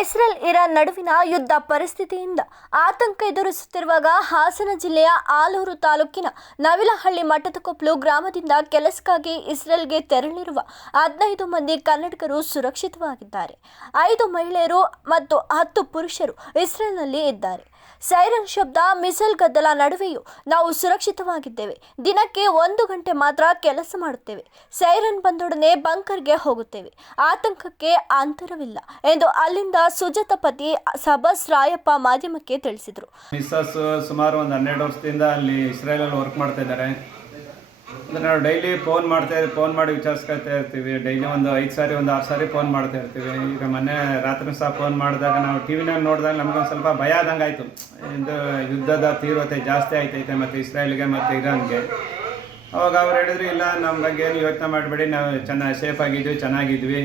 Israel Iran ನಡುವಿನ ಯುದ್ಧ ಪರಿಸ್ಥಿತಿಯಿಂದ ಆತಂಕ ಎದುರಿಸುತ್ತಿರುವಾಗ ಹಾಸನ ಜಿಲ್ಲೆಯ ಆಲೂರು ತಾಲೂಕಿನ ನವಿಲಹಳ್ಳಿ ಮಠದಕೊಪ್ಲು ಗ್ರಾಮದಿಂದ ಕೆಲಸಕ್ಕಾಗಿ ಇಸ್ರೇಲ್ಗೆ ತೆರಳಿರುವ ಹದಿನೈದು ಮಂದಿ ಕನ್ನಡಿಗರು ಸುರಕ್ಷಿತವಾಗಿದ್ದಾರೆ. ಐದು ಮಹಿಳೆಯರು ಮತ್ತು ಹತ್ತು ಪುರುಷರು ಇಸ್ರೇಲ್ನಲ್ಲಿ ಇದ್ದಾರೆ. ಸೈರನ್ ಶಬ್ದ, ಮಿಸೈಲ್ ಗದ್ದಲ ನಡುವೆಯೂ ನಾವು ಸುರಕ್ಷಿತವಾಗಿದ್ದೇವೆ. ದಿನಕ್ಕೆ ಒಂದು ಗಂಟೆ ಮಾತ್ರ ಕೆಲಸ ಮಾಡುತ್ತೇವೆ. ಸೈರನ್ ಬಂದೊಡನೆ ಬಂಕರ್ಗೆ ಹೋಗುತ್ತೇವೆ. ಆತಂಕಕ್ಕೆ ಅಂತರವಿಲ್ಲ ಎಂದು ಅಲ್ಲಿಂದ ಸುಜಾತ ಪತಿ ಸಬಸ್ ರಾಯಪ್ಪ ಮಾಧ್ಯಮಕ್ಕೆ ತಿಳಿಸಿದರು. ಸುಮಾರು ಒಂದು ಹನ್ನೆರಡು ವರ್ಷದಿಂದ ಅಲ್ಲಿ ಇಸ್ರೇಲಲ್ಲಿ ವರ್ಕ್ ಮಾಡ್ತಾ ಇದ್ದಾರೆ. ಅಂದ್ರೆ ನಾವು ಡೈಲಿ ಫೋನ್ ಮಾಡ್ತಾ ಫೋನ್ ಮಾಡಿ ವಿಚಾರಿಸ್ಕೊಳ್ತಾ ಇರ್ತೀವಿ. ಡೈಲಿ ಒಂದು ಐದು ಸಾರಿ, ಒಂದು ಆರು ಸಾರಿ ಫೋನ್ ಮಾಡ್ತಾ ಇರ್ತೀವಿ. ಈಗ ಮೊನ್ನೆ ರಾತ್ರಿ ಸಹ ಫೋನ್ ಮಾಡಿದಾಗ ನಾವು ಟಿ ವಿನಾಗ ನೋಡಿದಾಗ ನಮ್ಗೊಂದು ಸ್ವಲ್ಪ ಭಯ ಆದಂಗೆ ಆಯಿತು. ಇದು ಯುದ್ಧದ ತೀವ್ರತೆ ಜಾಸ್ತಿ ಆಯ್ತೈತೆ ಮತ್ತು ಇಸ್ರೇಲ್ಗೆ ಮತ್ತು ಇರಾನ್ಗೆ. ಅವಾಗ ಅವ್ರು ಹೇಳಿದ್ರು, ಇಲ್ಲ ನಮ್ಮ ಬಗ್ಗೆ ಏನು ಯೋಚನೆ ಮಾಡಬೇಡಿ. ನಾವು ಚೆನ್ನಾಗಿ ಸೇಫ್ ಆಗಿದ್ವಿ, ಚೆನ್ನಾಗಿದ್ವಿ.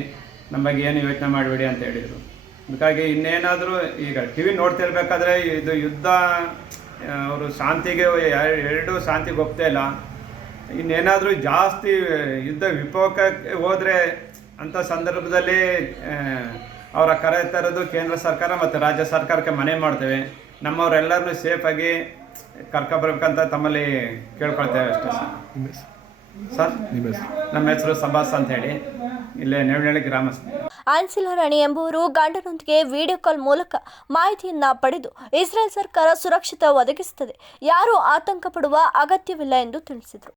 ನಮ್ಮ ಬಗ್ಗೆ ಏನು ಯೋಚನೆ ಮಾಡಬೇಡಿ ಅಂತ ಹೇಳಿದರು. ಅದಕ್ಕಾಗಿ ಇನ್ನೇನಾದರೂ ಈಗ ಟಿ ವಿ ನೋಡ್ತಿರ್ಬೇಕಾದ್ರೆ ಇದು ಯುದ್ಧ ಅವರು ಶಾಂತಿಗೆ ಎರಡೂ ಶಾಂತಿಗೆ ಒಪ್ತಾ ಇಲ್ಲ. ಇನ್ನೇನಾದರೂ ಜಾಸ್ತಿ ಯುದ್ಧ ವಿಪೋಕಕ್ಕೆ ಹೋದರೆ ಅಂಥ ಸಂದರ್ಭದಲ್ಲಿ ಅವರ ಕರೆ ತರೋದು ಕೇಂದ್ರ ಸರ್ಕಾರ ಮತ್ತು ರಾಜ್ಯ ಸರ್ಕಾರಕ್ಕೆ ಮನೆ ಮಾಡ್ತೇವೆ. ನಮ್ಮವರೆಲ್ಲರನ್ನೂ ಸೇಫಾಗಿ ಕರ್ಕೊಬರ್ಬೇಕಂತ ತಮ್ಮಲ್ಲಿ ಕೇಳ್ಕೊಳ್ತೇವೆ ಅಷ್ಟೇ ಸರ್. ಸರ್? ನಮ್ಮ ಹೆಸರು? ಸಭಾಸ್ ಅಂತ ಹೇಳಿ. ಇಲ್ಲೇ ನೆವಳ್ಳಿ ಗ್ರಾಮಸ್ಥ ಆನ್ಸಿಲ ರಾಣಿ ಎಂಬುವರು ಗಂಡನೊಂದಿಗೆ ವಿಡಿಯೋ ಕಾಲ್ ಮೂಲಕ ಮಾಹಿತಿಯನ್ನ ಪಡೆದು ಇಸ್ರೇಲ್ ಸರ್ಕಾರ ಸುರಕ್ಷಿತ ಒದಗಿಸುತ್ತದೆ. ಯಾರೂ ಆತಂಕ ಪಡುವ ಅಗತ್ಯವಿಲ್ಲ ಎಂದು ತಿಳಿಸಿದರು.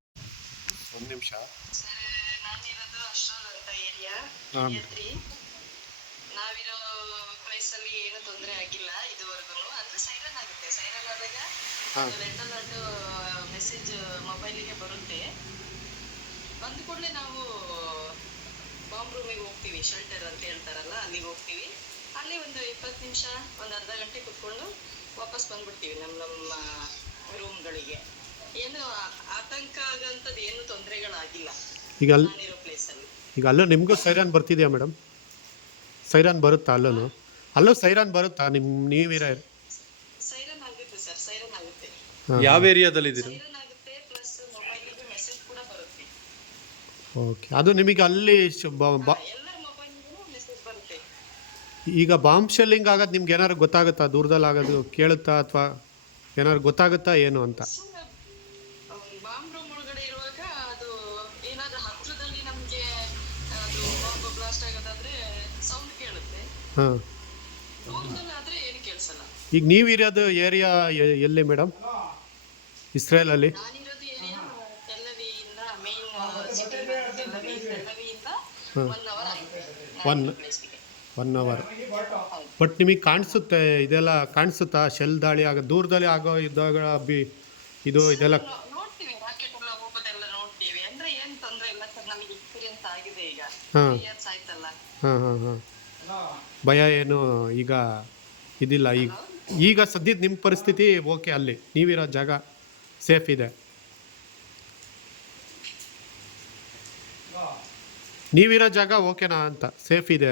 ಮೆಸೇಜ್ ಮೊಬೈಲಿಗೆ ಬರುತ್ತೆ. ಬಂದ ಕೂಡಲೇ ನಾವು ಬಾಂಬ್ ರೂಮಿಗೆ ಹೋಗ್ತೀವಿ ಶೆಲ್ಟರ್ ಅಂತ ಹೇಳ್ತಾರಲ್ಲ ಅಲ್ಲಿಗೆ ಹೋಗ್ತೀವಿ. ಅಲ್ಲಿ ಒಂದು ಇಪ್ಪತ್ತು ನಿಮಿಷ ಒಂದು ಅರ್ಧ ಗಂಟೆ ಕುತ್ಕೊಂಡು ವಾಪಸ್ ಬಂದ್ಬಿಡ್ತೀವಿ ನಮ್ಮ ನಮ್ಮ ರೂಮ್ಗಳಿಗೆ ಏನು ಆತಂಕ ಆಗಂಥದ್ದು ಏನು ತೊಂದರೆಗಳಾಗಿಲ್ಲ ಈಗ ಅಲ್ಲಿರೋ ನಾನಿರೋ ಪ್ಲೇಸಲ್ಲಿ ಈಗ ಅಲ್ಲೂ ನಿಮಗೂ ಸೈರನ್ ಬರ್ತಿದೆಯಾ ಮೇಡಮ್? ಸೈರನ್ ಬರುತ್ತಾ ಅಲ್ಲೂ ಅಲ್ಲೂ ಸೈರನ್ ಬರುತ್ತಾ? ನಿಮ್ಮ ನೀವಿರ ಸೈರನ್ ಆಗುತ್ತೆ ಸರ್ ಸೈರನ್ ಆಗುತ್ತೆ. ಯಾವ ಏರಿಯಾದಲ್ಲಿದ್ದೀರಾ ಸೈರನ್ ಆಗುತ್ತೆ ಪ್ಲಸ್ ಮೊಬೈಲಿಗೆ ಮೆಸೇಜ್ ಕೂಡ ಬರುತ್ತೆ. ಓಕೆ ಅದು ನಿಮಗೆ ಅಲ್ಲಿ ಶು- ಈಗ ಬಾಂಬ್ ಶೆಲ್ಲಿಂಗ್ ಆಗೋದು ನಿಮ್ಗೆ ಏನಾದ್ರು ಗೊತ್ತಾಗುತ್ತಾ? ದೂರದಲ್ಲಿ ಆಗೋದು ಕೇಳುತ್ತಾ ಅಥವಾ ಏನಾದ್ರು ಗೊತ್ತಾಗುತ್ತಾ ಏನು ಅಂತ? ರೂಮ್ ಒಳಗಡೆ ಹಾಂ ಈಗ ನೀವಿರೋದು ಏರಿಯಾ ಎಲ್ಲಿ ಮೇಡಮ್ ಇಸ್ರೇಲಲ್ಲಿ? ನಾನಿರೋದು ಒನ್ ಒನ್ ಅವರ್ ಬಟ್ ನಿಮಗೆ ಕಾಣಿಸುತ್ತೆ ಇದೆಲ್ಲ ಕಾಣಿಸುತ್ತಾ? ಶೆಲ್ ದಾಳಿ ಆಗ ದೂರದಲ್ಲಿ ಆಗೋ ಇದ್ದಾಗ ಬಿ ಇದು ಇದೆಲ್ಲ ನೋ- ನೋಡ್ತೀವಿ ರಾಕೆಟ್ ಎಲ್ಲ ಹೋಗೋದೆಲ್ಲ ನೋಡ್ತೀವಿ. ಅಂದ್ರೆ ಏನ್ ತೊಂದ್ರೆ ಇಲ್ಲ ಸರ್ ನಮಗೆ ಎಕ್ಸ್ಪೀರಿಯನ್ಸ್ ಆಗಿದೆ ಈಗ. ಹಾ. ಹಾಂ ಹಾಂ ಹಾಂ. ಭಯ ಏನು ಈಗ ಇದಿಲ್ಲ. ಈಗ ಈಗ ಸದ್ಯದ ನಿಮ್ಮ ಪರಿಸ್ಥಿತಿ ಓಕೆ ಅಲ್ಲಿ. ನೀವಿರೋ ಜಾಗ ಸೇಫ್ ಇದೆ ನೀವಿರೋ ಜಾಗ ಓಕೆನಾ ಅಂತ ಸೇಫ್ ಇದೆ ಅಂತ ಹೌದೌದು ಸರ್ ನಾವಿರೋ ಪ್ಲೇಸ್ ಅಲ್ಲಿ ಏನು ತೊಂದ್ರೆ ಇಲ್ಲ ಸೈರನ್ ಆಗುತ್ತೆ ಬಾಂಬು ಬ್ಲಾಸ್ಟ್ ಆಗುತ್ತೆ ಟೆಲಿವಿಷನ್ ಆಗೋದೆಲ್ಲ ನಾವು ನ್ಯೂಸ್ ಅಲ್ಲಿ ನೋಡ್ತೀವಿ ಹಾಂ ಬಟ್ ರಾಕೆಟ್ ಹೋಗೋದು ಬರ್ತೆಲ್ಲ ನಾವು ನೋಡ್ತೀವಿ ಆದ್ರೆ ಅಂಥದ್ದೇನು ಜಾಗ ಓಕೆನಾ ಅಂತ? ಸೇಫ್ ಇದೆ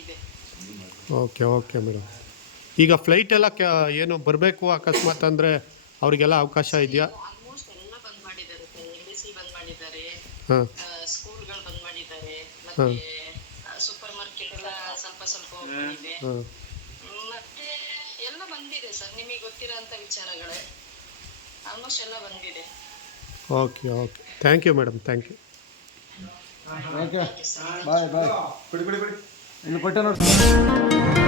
ಇದೆ. Okay okay madam. ಈಗ ಫ್ಲೈಟ್ ಎಲ್ಲ ಏನು ಬರಬೇಕು ಅಕಸ್ಮಾತ್ ಅಂದರೆ ಅವರಿಗೆಲ್ಲ ಅವಕಾಶ ಇದೆಯಾ? ಹಾಂ. ಸ್ಕೂಲ್ಗಳು ಬಂದ್ ಮಾಡಿದ್ದಾರೆ ಮತ್ತೆ ಸೂಪರ್ ಮಾರ್ಕೆಟ್ ಎಲ್ಲ ಸ್ವಲ್ಪ open ಇದೆ ಮತ್ತೆ ಎಲ್ಲ ಬಂದಿದೆ ಸರ್ ನಿಮಗೆ ಗೊತ್ತಿರೋಂಥ ವಿಚಾರಗಳೇ. ಆಲ್ಮೋಸ್ಟ್ ಎಲ್ಲ ಬಂದಿದೆ. Okay okay thank you madam thank you okay bye bye ಇನ್ನು ಕೊಟ್ಟೆ ನೋಡಿ.